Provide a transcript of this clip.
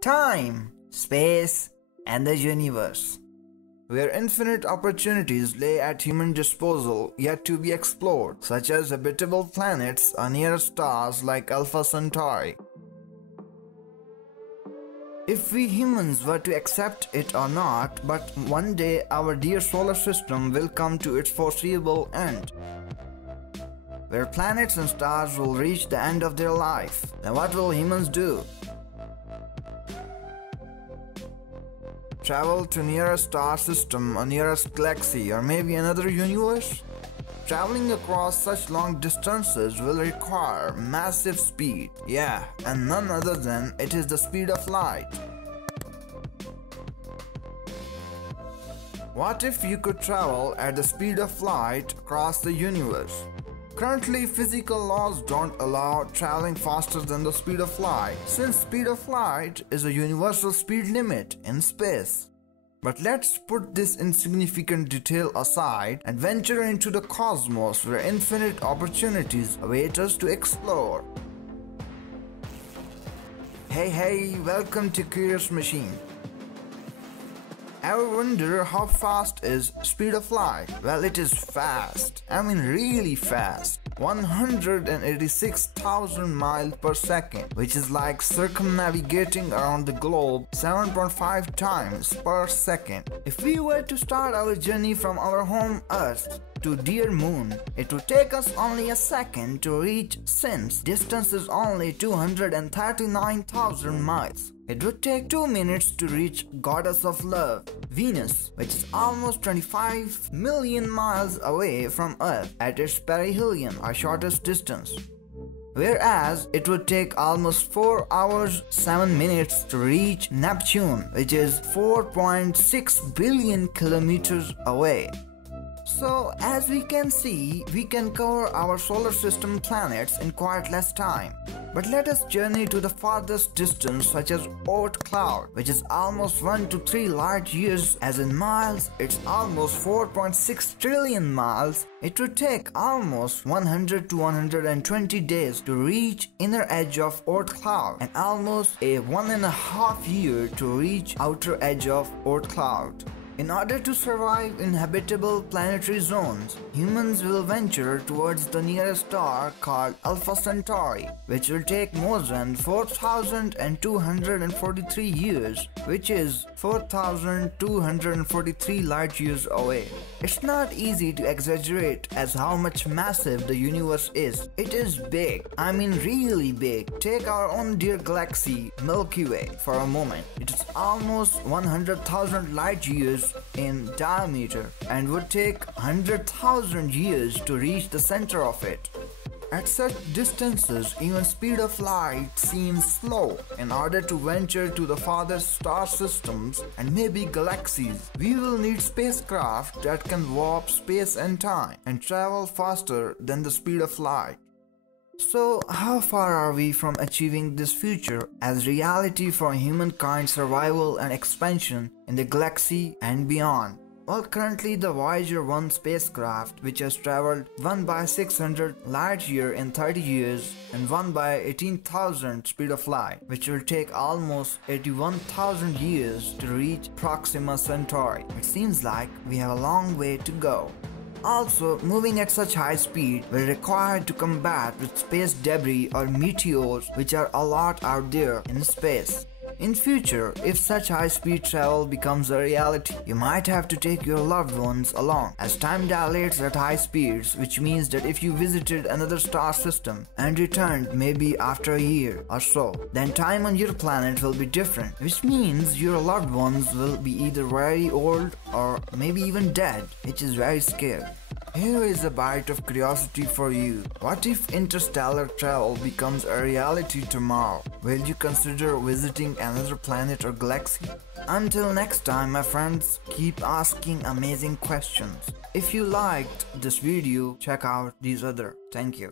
time, space, and the universe, where infinite opportunities lay at human disposal yet to be explored, such as habitable planets or near stars like Alpha Centauri. If we humans were to accept it or not, but one day our dear solar system will come to its foreseeable end, where planets and stars will reach the end of their life, then what will humans do? Travel to nearest star system or nearest galaxy or maybe another universe? Traveling across such long distances will require massive speed. Yeah, and none other than it is the speed of light. What if you could travel at the speed of light across the universe? Currently, physical laws don't allow traveling faster than the speed of light, since speed of light is a universal speed limit in space. But let's put this insignificant detail aside and venture into the cosmos where infinite opportunities await us to explore. Hey, welcome to CuriousMachine. Ever wonder how fast is speed of light? Well, it is fast. I mean really fast. 186,000 miles per second, which is like circumnavigating around the globe 7.5 times per second. If we were to start our journey from our home Earth to dear moon, it would take us only a second to reach, since distance is only 239,000 miles. It would take 2 minutes to reach goddess of love, Venus, which is almost 25 million miles away from Earth at its perihelion or shortest distance. Whereas it would take almost 4 hours 7 minutes to reach Neptune, which is 4.6 billion kilometers away. So, as we can see, we can cover our solar system planets in quite less time. But let us journey to the farthest distance, such as Oort cloud, which is almost 1 to 3 light years, as in miles, it's almost 4.6 trillion miles. It would take almost 100 to 120 days to reach inner edge of Oort cloud, and almost a 1.5 year to reach outer edge of Oort cloud. In order to survive in habitable planetary zones, humans will venture towards the nearest star called Alpha Centauri, which will take more than 4,243 years, which is 4,243 light years away. It's not easy to exaggerate as how much massive the universe is. It is big, I mean really big. Take our own dear galaxy, Milky Way, for a moment. It is almost 100,000 light years in diameter and would take 100,000 years to reach the center of it. At such distances, even speed of light seems slow. In order to venture to the farthest star systems and maybe galaxies, we will need spacecraft that can warp space and time and travel faster than the speed of light. So, how far are we from achieving this future as reality for humankind's survival and expansion in the galaxy and beyond? Well, currently the Voyager 1 spacecraft, which has traveled 1/600 light year in 30 years and 1/18,000 speed of light, which will take almost 81,000 years to reach Proxima Centauri. It seems like we have a long way to go. Also, moving at such high speed will require to combat with space debris or meteors, which are a lot out there in space. In future, if such high-speed travel becomes a reality, you might have to take your loved ones along, as time dilates at high speeds, which means that if you visited another star system and returned maybe after a year or so, then time on your planet will be different, which means your loved ones will be either very old or maybe even dead, which is very scary. Here is a bite of curiosity for you. What if interstellar travel becomes a reality tomorrow? Will you consider visiting another planet or galaxy? Until next time, my friends, keep asking amazing questions. If you liked this video, check out these other. Thank you.